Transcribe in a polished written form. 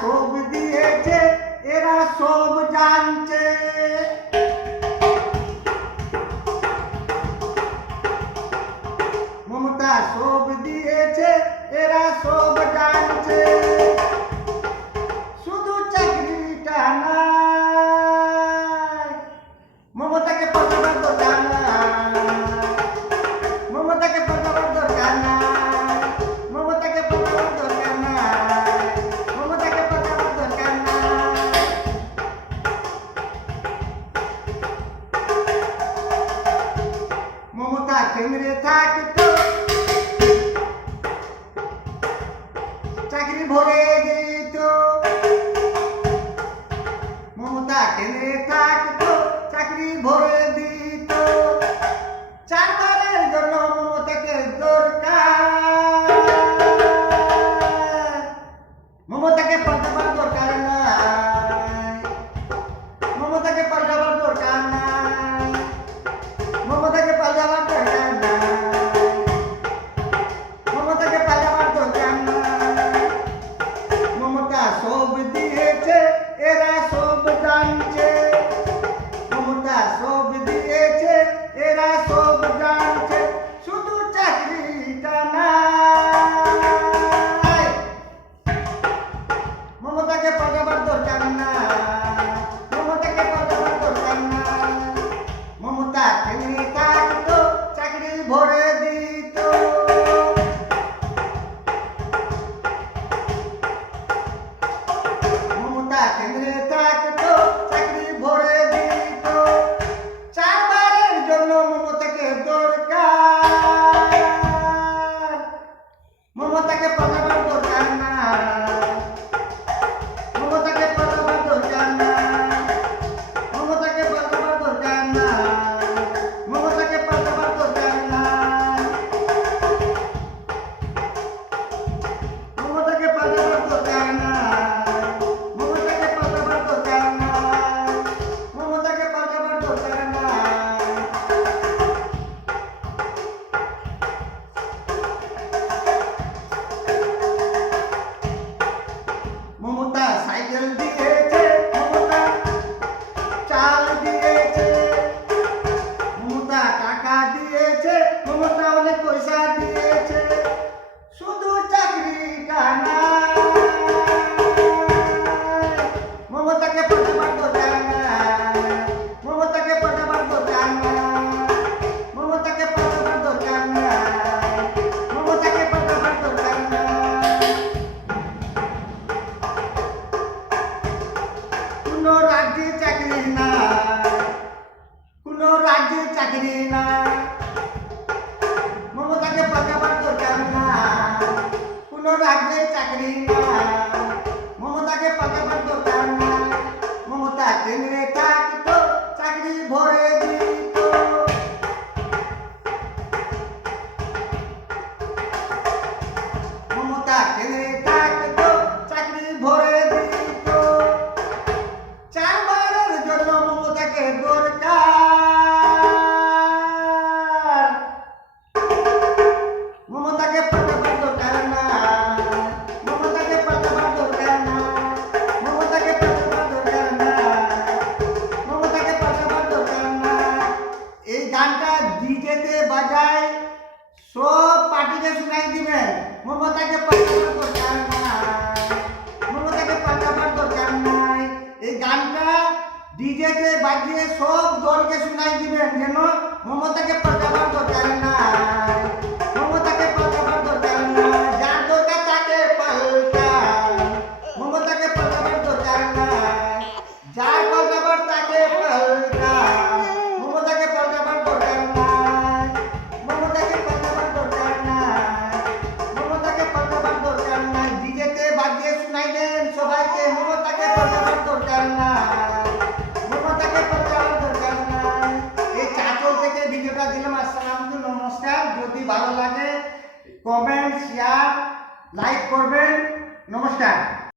সব দিয়েছে, এরা সব জানছে। মমতা সব দিয়েছে, এরা সব জানছে। শুধু চাকরিটা নাই, মমতাকে পাঠাবার দরকার নাই, মমতাকে পাঠাবার দরকার নাই, মমতাকে পাঠাবার দরকার নাই, মমতাকে পাঠাবার দরকার নাই। মমতা কেন্দ্রে থাকতো চাকরি ভরে দিত, মমতা কেন্দ্রে থাকতো চাকরি ভরে দিত। চারবারের জন্য মমতাকে দরকার, মমতাকে পাল্টাবার দরকার নাই, মমতাকে পাল্টাবার দরকার নাই, মমতাকে পাল্টাবার দরকার নাই, মমতাকে পাল্টাবার দরকার নাই। মমতা সব দিয়েছে, এরা সব জানছে। মমতা সব দিয়েছে, এরা সব জানছে। শুধু চাকরিটা নাই, মমতাকে পাঠাবার দরকার নাই, মমতাকে পাঠাবার দরকার নাই। মমতা কেন্দ্রে থাকতো চাকরি ভরে দিত, মমতা কেন্দ্রে থাকতো চাকরি ভরে দিত। চারবারের জন্য মমতাকে দরকার, মমতাকে পাঠাবার দরকার নাই, মমতাকে পাঠাবার দরকার নাই, মমতাকে পাঠাবার দরকার নাই, মমতাকে পাঠাবার দরকার নাই, মমতাকে পাঠাবার দরকার নাই, মমতাকে পাঠাবার দরকার নাই, মমতাকে পাঠাবার দরকার নাই। মমতা সাইকেল দিয়েছে, মমতা চাল দিয়েছে, মমতা টাকা দিয়েছে, মমতা অনেক পয়সা দিয়েছে। শুধু চাকরিটা নাই, মমতাকে পাঠাবার দরকার নাই, মমতাকে পাঠাবার দরকার নাই, মমতাকে পাঠাবার দরকার নাই, মমতাকে পাঠাবার দরকার নাই। কোনো রাজ্যে চাকরি নাই, কোনো রাজ্যে চাকরি নাই, মমতাকে পাঠাবার দরকার নাই। কোনো রাজ্যে চাকরি নাই, মমতাকে পাঠাবার দরকার নাই। মমতা কেন্দ্রে থাকতো চাকরি ভরে দিত, মমতা কেন্দ্রে থাকতো চাকরি ভরে দিত। চারবারের জন্য মমতাকে দরকার, মমতাকে পাঠাবার দরকার নাই, মমতাকে পাঠাবার দরকার নাই, মমতাকে পাঠাবার দরকার নাই, মমতাকে পাঠাবার দরকার নাই। এই গানটা ডিজেতে বাজায় সব পার্টিকে শুনাই দিবেন। মমতাকে পাঠাবার দরকার নাই, মমতাকে পাঠাবার দরকার নাই। এই গানটা ডিজেতে বাজিয়ে সব দলকে শুনাই দিবেন যেন মমতাকে পাঠাবার দরকার নাই, মমতাকে পাঠাবার দরকার নাই। যার দরকার তাকে পাল্টান, মমতাকে পাঠাবার দরকার নাই। যার পাল্টাবার তাকে পাল্টান, মমতাকে পাল্টাবার দরকার নাই, মমতাকে পাল্টাবার দরকার নাই, মমতাকে পাল্টাবার দরকার নাই। ডিজেতে বাজিয়ে শুনাই দেন সবাইকে মমতাকে পাল্টাবার দরকার নাই, মমতাকে পাল্টাবার দরকার নাই। এই চাচল থেকে ভিডিওটা দিলাম। আসসালামু নমস্কার। যদি ভালো লাগে কমেন্ট শেয়ার লাইক করবেন। নমস্কার।